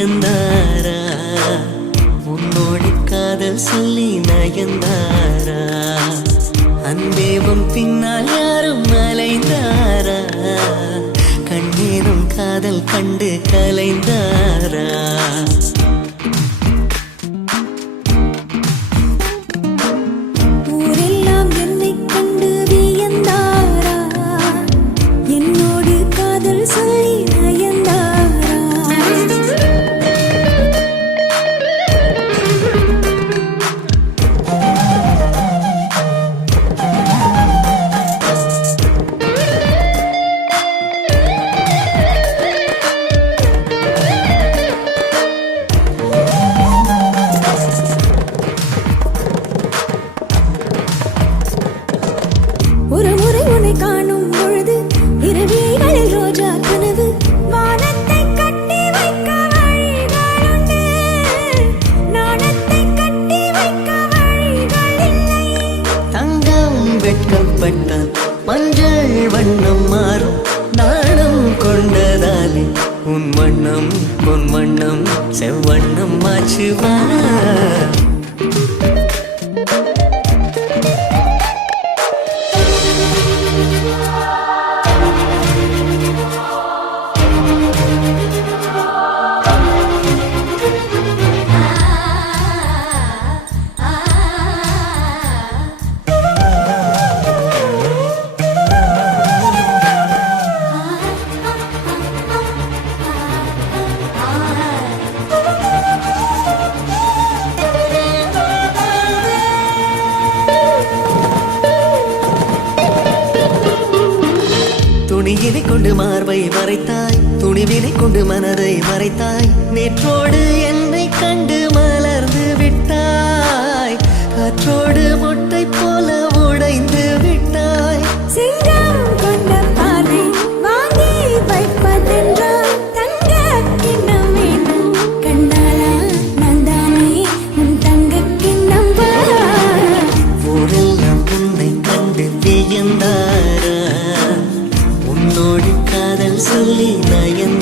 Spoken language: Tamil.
வியந்தாரா உன்னோடு காதல் சொல்லி நயந்தாரா அன்பேவும் பின்னால் யாரும் அலைந்தாரா கண்ணீரும் காதல் கண்டு கலைந்தாரா ஒரு முறை உன்னை காணும் பொழுது இரவிகளில் ரோஜா கனவு வானத்தை கட்டி வைக்க வழிகளுண்டு நாணத்தை கட்டி வைக்க வழிகள் இல்லை தங்கம் வெட்கப்பட்டால் மஞ்சள் வண்ணம் மாறும் நாணம் கொண்டதாலே உன் வண்ணம் பொன் வண்ணம் செவ்வண்ணம் மாச்சுவா துணியினை கொண்டு மார்பை மறைத்தாய் துணிவினை கொண்டு மனதை மறைத்தாய் நேற்றோடு என்னை கண்டு மலர்ந்து விட்டாய் காற்றோடு முட்டை போல உடைந்து விட்டாய் சிங்கம் கொண்ட பார்வை வாங்கி வைப்பதென்றால் தங்க கிண்ணம் வேண்டும் கண்டாலா நான் தானே உன் தங்க கிண்ணம் ஊரெல்லாம் உன்னை கண்டு வியந்தாரா உன்னோடு காதல் சொல்லி நயன்